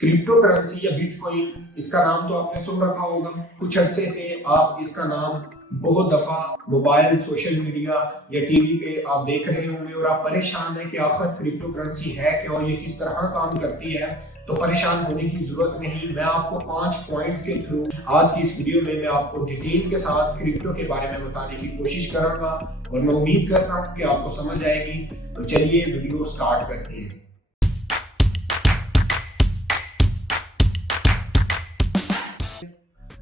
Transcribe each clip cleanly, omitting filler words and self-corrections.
Crypto currency या bitcoin, इसका नाम तो आपने सुन रखा होगा। कुछ अरसे से आप इसका नाम बहुत दफा मोबाइल, सोशल मीडिया या टीवी पे आप देख रहे होंगे और आप परेशान हैं कि आखिर क्रिप्टो करेंसी है क्या और ये किस तरह काम करती है। तो परेशान होने की जरूरत नहीं, मैं आपको 5 पॉइंट्स के थ्रू आज की इस वीडियो में मैं आपको डिटेल के साथ क्रिप्टो के बारे में बताने की कोशिश करूंगा और मैं उम्मीद करता हूँ कि आपको समझ आएगी। तो चलिए वीडियो स्टार्ट करते हैं।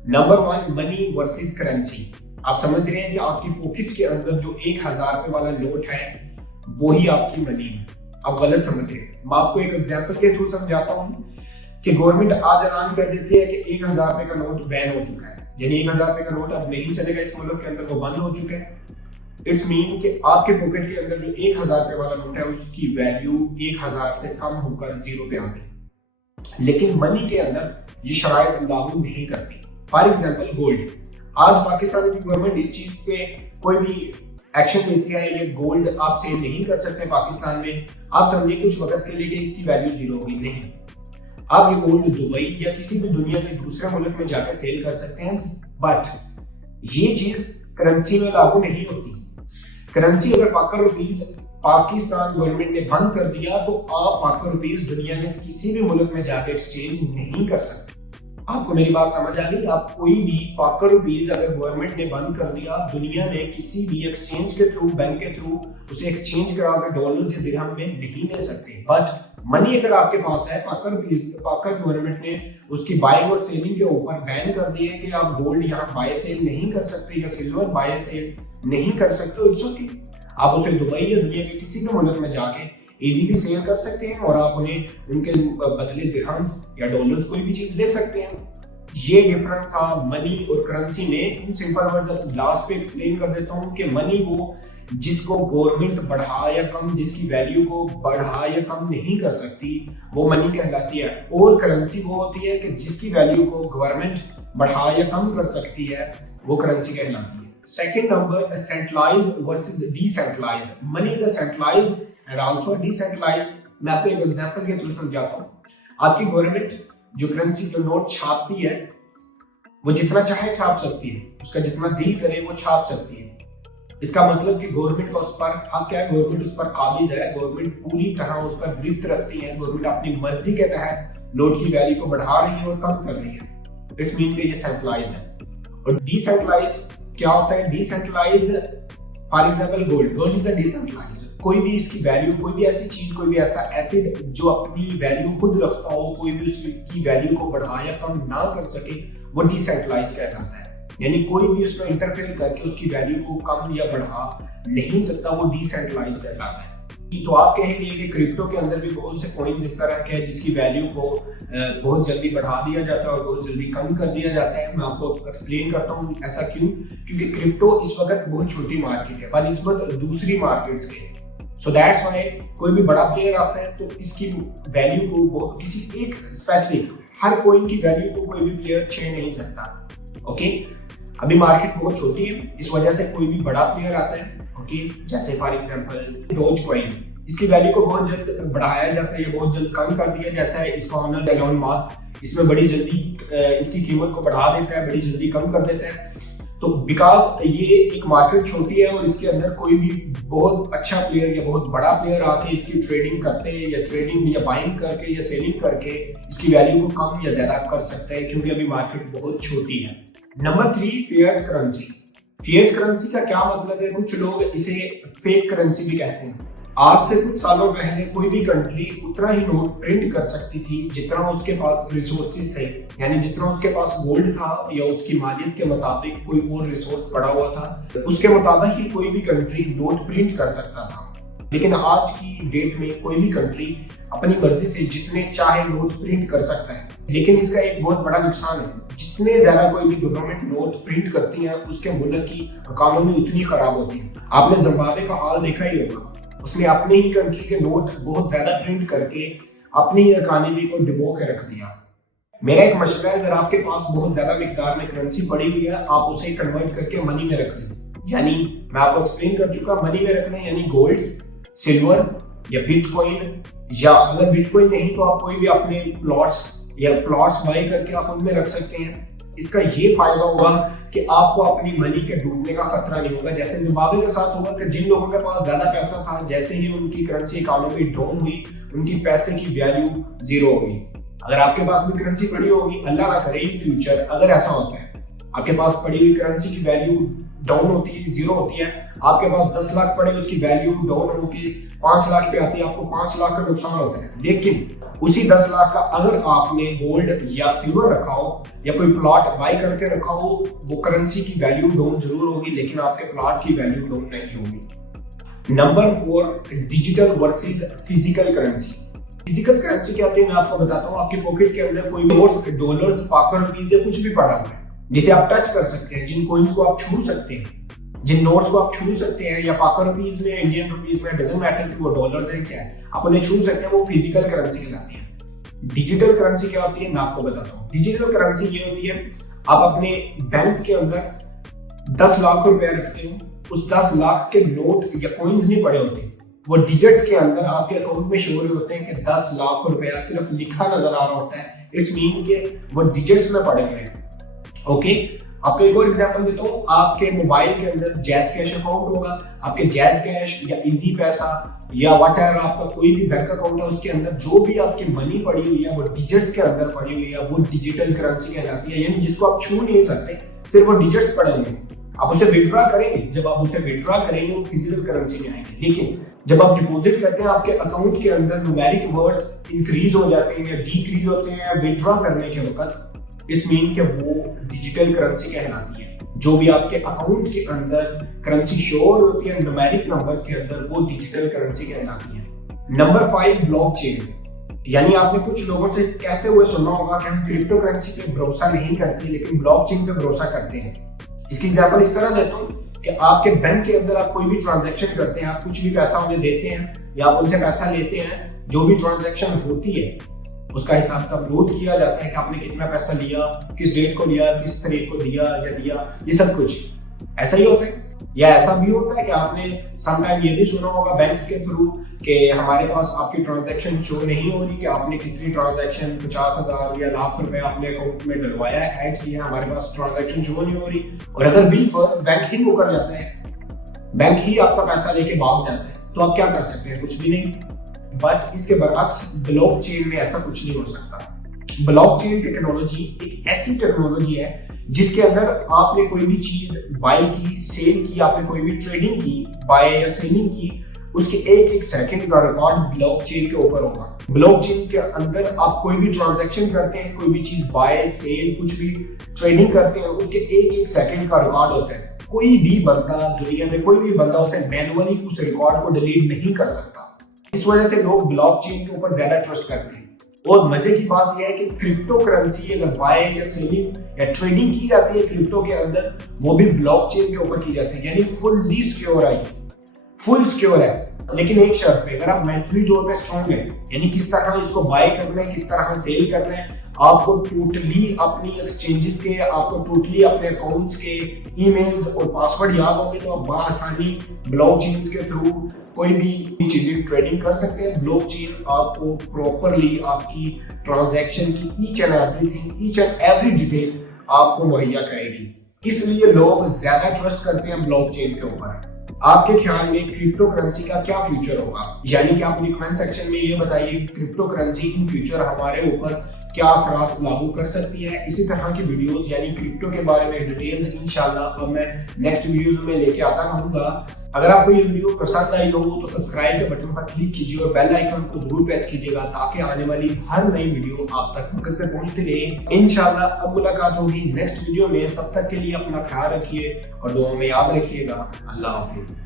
Number 1, money versus currency. आप समझ रहे हैं कि आपकी पॉकेट के अंदर जो 1000 रुपए वाला नोट है वही आपकी मनी है। आप गलत समझ रहे हैं। मैं आपको एक एग्जांपल के थ्रू समझाता हूँ कि गवर्नमेंट आज ऐलान कर देती है कि 1000 रुपए का नोट बैन हो चुका है, यानी 1000 रुपए का नोट अब नहीं चलेगा इस मुल्क के अंदर, वो बंद हो चुका है। इट्स मीन कि आपके पॉकेट के अंदर जो 1000 रुपए वाला नोट है उसकी वैल्यू 1000 से कम होकर 0 पे आ गई। लेकिन मनी के अंदर ये शराइत लागू नहीं करती। फॉर एग्जाम्पल गोल्ड, आज पाकिस्तान की गवर्नमेंट इस चीज पे कोई भी एक्शन लेती है, ये गोल्ड आप सेल नहीं कर सकते पाकिस्तान में। आप समझिए कुछ वक्त के लिए कि इसकी वैल्यू 0 होगी, नहीं। आप ये गोल्ड दुबई या किसी भी दुनिया के दूसरे मुल्क में जाकर सेल कर सकते हैं, बट ये चीज करेंसी में लागू नहीं होती। करेंसी अगर पाकर रुपीज पाकिस्तान गवर्नमेंट ने बंद कर दिया तो आप पाकर रुपीज दुनिया के किसी भी मुल्क में जाकर एक्सचेंज नहीं कर सकते। आपको मेरी बात समझ आ गई? आप कोई भी पाकर रुपीज अगर गवर्नमेंट ने बंद कर दिया, दुनिया में किसी भी एक्सचेंज के थ्रू, बैंक के थ्रू उसे एक्सचेंज कराकर डॉलर या दिरहम में नहीं ले सकते। बट मनी अगर आपके पास है, पाकर गवर्नमेंट ने उसकी बाइंग और सेलिंग के ऊपर बैन कर दिया कि आप गोल्ड यहाँ बाय सेल नहीं कर सकते या सिल्वर बाय सेल नहीं कर सकते। इट्स ओके, आप उसे दुबई या दुनिया के किसी भी मुल्क में जाके इजीली सेल कर सकते हैं और आप उन्हें उनके बदले दिरहम या डॉलर्स कोई भी चीज ले सकते हैं। ये डिफरेंट था मनी और करेंसी में। सिंपल वर्ड लास्ट पे एक्सप्लेन कर देता हूँ कि मनी वो जिसको गवर्नमेंट बढ़ा या कम, जिसकी वैल्यू को बढ़ा या कम नहीं कर सकती, वो मनी कहलाती है। और करेंसी वो होती है कि जिसकी वैल्यू को गवर्नमेंट बढ़ा या कम कर सकती है, वो करेंसी कहलाती है। Second number, centralised versus decentralised. Money is centralised and also decentralised. मैं आपको एक एग्जांपल के थ्रू समझाता हूँ। आपकी गवर्नमेंट जो करेंसी, जो नोट छापती है, वो जितना चाहे छाप सकती है, उसका जितना दिल करे वो छाप सकती है। इसका मतलब कि गवर्नमेंट का उस पर हक है, गवर्नमेंट उस पर काबिज है, गवर्नमेंट पूरी तरह उस पर गिरफ्त रखती है। गवर्नमेंट अपनी मर्जी के तहत नोट की वैल्यू को बढ़ा रही है और कम कर रही है। इट्स मीन कि ये सेंट्रलाइज्ड है। और डिसेंट्रलाइज्ड क्या होता है? Decentralised, for example gold is a decentralised. कोई भी इसकी वैल्यू, कोई भी ऐसी चीज, कोई भी ऐसा एसिड जो अपनी वैल्यू खुद रखता हो, कोई भी उसकी वैल्यू को बढ़ा या कम ना कर सके, वो डिसेंट्रलाइज कहलाता है। यानी कोई भी उसमें इंटरफेयर करके उसकी वैल्यू को कम या बढ़ा नहीं सकता, वो डिसेंट्रलाइज कहलाता है। तो आप कहेंगे कि क्रिप्टो के अंदर भी बहुत से कॉइन्स इस तरह के हैं जिसकी वैल्यू को बहुत जल्दी बढ़ा दिया जाता है और बहुत जल्दी कम कर दिया जाता है। मैं आपको एक्सप्लेन करता हूँ ऐसा क्यों। क्योंकि क्रिप्टो इस वक्त बहुत छोटी मार्केट है, पर इस वक्त दूसरी मार्केट्स के। सो दैट्स व्हाई कोई भी बड़ा प्लेयर आता है तो इसकी वैल्यू को किसी एक स्पेसिफिक, हर कॉइन की वैल्यू को कोई भी प्लेयर छेड़ नहीं सकता। ओके, अभी मार्केट बहुत छोटी है, इस वजह से कोई भी बड़ा प्लेयर आता है। ओके, जैसे फॉर एग्जांपल डोज कॉइन, इसकी वैल्यू को बहुत जल्द बढ़ाया जाता है या बहुत जल्द कम कर दिया जैसा है। इसका ओनर एलोन मस्क इसमें बड़ी जल्दी इसकी कीमत को बढ़ा देता है, बड़ी जल्दी कम कर देता है। तो बिकॉज ये एक मार्केट छोटी है और इसके अंदर कोई भी बहुत अच्छा प्लेयर या बहुत बड़ा प्लेयर आके इसकी ट्रेडिंग करते हैं या ट्रेडिंग या बाइंग करके या सेलिंग करके इसकी वैल्यू को कम या ज्यादा कर सकते हैं, क्योंकि अभी मार्केट बहुत छोटी है। Number 3, fiat currency. Fiat currency का क्या मतलब है? कुछ लोग इसे फेक करेंसी भी कहते हैं। आज से कुछ सालों पहले कोई भी कंट्री उतना ही नोट प्रिंट कर सकती थी जितना उसके पास रिसोर्सेज थे, यानी जितना उसके पास गोल्ड था या उसकी मालियत के मुताबिक कोई और रिसोर्स पड़ा हुआ था, उसके मुताबिक ही कोई भी कंट्री नोट प्रिंट कर सकता था। लेकिन आज की डेट में कोई भी कंट्री अपनी मर्जी से जितने चाहे नोट प्रिंट कर सकता है। लेकिन इसका एक बहुत बड़ा नुकसान है, जितने ज्यादा कोई भी गवर्नमेंट नोट प्रिंट करती है उसके मुल्क की इकोनॉमी उतनी खराब होती है। आपने जिम्बाब्वे का हाल देखा ही होगा, उसने अपनी ही कंट्री के नोट बहुत ज्यादा प्रिंट करके अपनी इकोनॉमी को डुबो के रख दिया। मेरा एक मशवरा है, अगर आपके पास बहुत ज्यादा मिकदार में करेंसी पड़ी हुई है, आप उसे कन्वर्ट करके मनी में रख लें। यानी मैं आपको एक्सप्लेन कर चुका, मनी में रखना यानी गोल्ड, सिल्वर या बिटकॉइन, या अगर बिटकॉइन नहीं तो आप कोई भी अपने प्लॉट्स या प्लॉट्स बाय करके आप उनमें रख सकते हैं। इसका ये फायदा होगा कि आपको अपनी मनी के डूबने का खतरा नहीं होगा। जैसे जिम्बाब्वे के साथ होगा कि जिन लोगों के पास ज्यादा पैसा था, जैसे ही उनकी करेंसी इकोनॉमी डाउन हुई, उनकी पैसे की वैल्यू जीरो हो गई। अगर आपके पास भी करेंसी पड़ी होगी, अल्लाह ना करे इन फ्यूचर अगर ऐसा होता है, आपके पास पड़ी हुई करेंसी की वैल्यू डाउन होती है, जीरो होती है, आपके पास 10 लाख पड़े, उसकी वैल्यू डाउन होकर 5 लाख पे आती है, आपको 5 लाख का नुकसान होता है। लेकिन उसी 10 लाख का अगर आपने गोल्ड या सिल्वर रखा हो या कोई प्लॉट बाय करके रखा हो, वो करेंसी की वैल्यू डाउन जरूर होगी लेकिन आपके प्लॉट की वैल्यू डाउन नहीं होगी। Number 4, digital versus physical currency. Physical currency क्या होती है मैं आपको बताता हूँ। आपके पॉकेट के अंदर कोई नोट्स, डॉलर्स, पाकर रुपीज या कुछ भी पड़ा हुआ है जिसे आप टच कर सकते हैं, जिन कॉइन्स को आप छू सकते हैं, जिन नोट्स को आप छू सकते हैं, या पाकर रुपीज में, इंडियन रुपीज में, डजंट मैटर कि वो डॉलर्स है क्या है, आप उन्हें छू सकते हैं, वो फिजिकल करेंसी कहलाती है। डिजिटल करेंसी क्या होती है मैं आपको बताता हूँ। डिजिटल करेंसी ये होती है, आप अपने बैंक्स के अंदर 10 लाख रुपए रखते हो, उस 10 लाख के नोट या कॉइन्स नहीं पड़े होते, वो डिजिट्स के अंदर आपके अकाउंट में शो होते हैं कि 10 लाख रुपया सिर्फ लिखा नजर आ रहा होता है। इस मीन के वो डिजिट्स में पड़े हुए हैं। ओके, आपको एक और एग्जांपल देता हूँ। आपके मोबाइल के अंदर जैज कैश अकाउंट होगा, आपके जैज कैश या इजी पैसा या व्हाटएवर आपका कोई भी बैंक अकाउंट है, उसके अंदर जो भी आपकी मनी पड़ी हुई है वो डिजिट्स के अंदर पड़ी हुई है, वो डिजिटल करेंसी कहलाती है। यानी जिसको आप छू नहीं सकते, सिर्फ वो डिजिट्स पड़े हुए हैं। आप उसे विड्रॉ करेंगे, जब आप उसे विड्रॉ करेंगे वो फिजिकल करेंसी में आएंगे। लेकिन जब आप डिपॉजिट करते हैं, आपके अकाउंट के अंदर न्यूमेरिक वर्ड्स इंक्रीज हो जाते हैं या डिक्रीज होते हैं विड्रॉ करने के वक्त, इस मीन के वो डिजिटल करेंसी कहलाती है। जो भी आपके अकाउंट के अंदर करेंसी शो होती है न्यूमेरिक नंबर्स के अंदर, वो डिजिटल करेंसी कहलाती है। Number 5, blockchain. यानी आपने कुछ लोगों से कहते हुए सुना होगा कि हम क्रिप्टो करेंसी पे भरोसा नहीं करते लेकिन ब्लॉकचेन पे भरोसा करते हैं। इसकी एग्जांपल इस तरह देता हूँ कि आपके बैंक के अंदर आप कोई भी ट्रांजैक्शन करते हैं, आप कुछ भी पैसा उन्हें देते हैं या आप उनसे पैसा लेते हैं, जो भी ट्रांजैक्शन होती है उसका हिसाब किताब नोट किया जाता है कि आपने कितना पैसा लिया, किस डेट को लिया, किस तारीख को दिया या दिया, ये सब कुछ ऐसा ही होता है। या ऐसा भी होता है कि आपने समटाइम ये भी सुना होगा बैंक्स के थ्रू कि हमारे पास आपकी ट्रांजैक्शन शो नहीं हो रही कि आपने कितनी ट्रांजैक्शन 50,000 या लाख रुपए आपने अकाउंट में डलवाया है, ऐड किया, हमारे पास ट्रांजैक्शन शो नहीं हो रही। और अगर बिल फर्क बैंक ही मुकर जाता है, बैंक ही आपका पैसा लेके भाग जाता है, तो आप क्या कर सकते हैं? कुछ भी नहीं। बट इसके बरअक्स ब्लॉकचेन में ऐसा कुछ नहीं हो सकता। ब्लॉकचेन टेक्नोलॉजी एक ऐसी टेक्नोलॉजी है जिसके अंदर आपने कोई भी चीज बाय की, सेल की, आपने कोई भी ट्रेडिंग की, बाय या सेलिंग की, उसके एक एक सेकंड का रिकॉर्ड ब्लॉकचेन के ऊपर होगा। ब्लॉकचेन के अंदर आप कोई भी ट्रांजैक्शन करते हैं, कोई भी चीज बाय, सेल, कुछ भी ट्रेडिंग करते हैं, उसके एक एक सेकंड का रिकॉर्ड होता है। कोई भी बंदा दुनिया में, कोई भी बंदा उसे मैनुअली उस रिकॉर्ड को डिलीट नहीं कर सकता। इस वजह से लोग ब्लॉकचेन के ऊपर ज्यादा ट्रस्ट करते हैं। और मजे की बात यह है कि क्रिप्टो करेंसी अगर बाय या सेलिंग या ट्रेडिंग की जाती है क्रिप्टो के अंदर, वो भी ब्लॉकचेन के ऊपर की जाती है। यानी फुल्ली सिक्योर है, फुल सिक्योर है। लेकिन एक शर्त पे, अगर आप मेंटली तौर पे स्ट्रांग है, यानी किस तरह इसको बाय करना है, किस तरह सेल करना है, आपको टोटली अपनी एक्सचेंजेस के, आपको टोटली अपने अकाउंट्स के ईमेल्स और पासवर्ड याद होंगे, तो आप बआसानी ब्लॉकचेन के थ्रू कोई भी चीजें ट्रेडिंग कर सकते हैं। ब्लॉकचेन आपको प्रॉपरली आपकी ट्रांजैक्शन की each and everything, each and every detail आपको मुहैया करेगी। इसलिए लोग ज्यादा ट्रस्ट करते हैं ब्लॉकचेन के ऊपर। आपके ख्याल में क्रिप्टो करेंसी का क्या फ्यूचर होगा? यानी कि आप अपनी कमेंट सेक्शन में ये बताइए कि क्रिप्टो करेंसी इन फ्यूचर हमारे ऊपर क्या असरात लागू कर सकती है। इसी तरह की वीडियोस यानी क्रिप्टो के बारे में डिटेल्स इंशाल्लाह अब मैं नेक्स्ट वीडियोस में लेके आता रहूंगा। अगर आपको ये वीडियो पसंद आई हो तो सब्सक्राइब के बटन पर क्लिक कीजिए और बेल आइकन को जरूर प्रेस कीजिएगा ताकि आने वाली हर नई वीडियो आप तक वक्त पे पहुंचती रहे। इंशाल्लाह अब मुलाकात होगी नेक्स्ट वीडियो में। तब तक के लिए अपना ख्याल रखिए और दुआ में याद रखिएगा। अल्लाह हाफिज।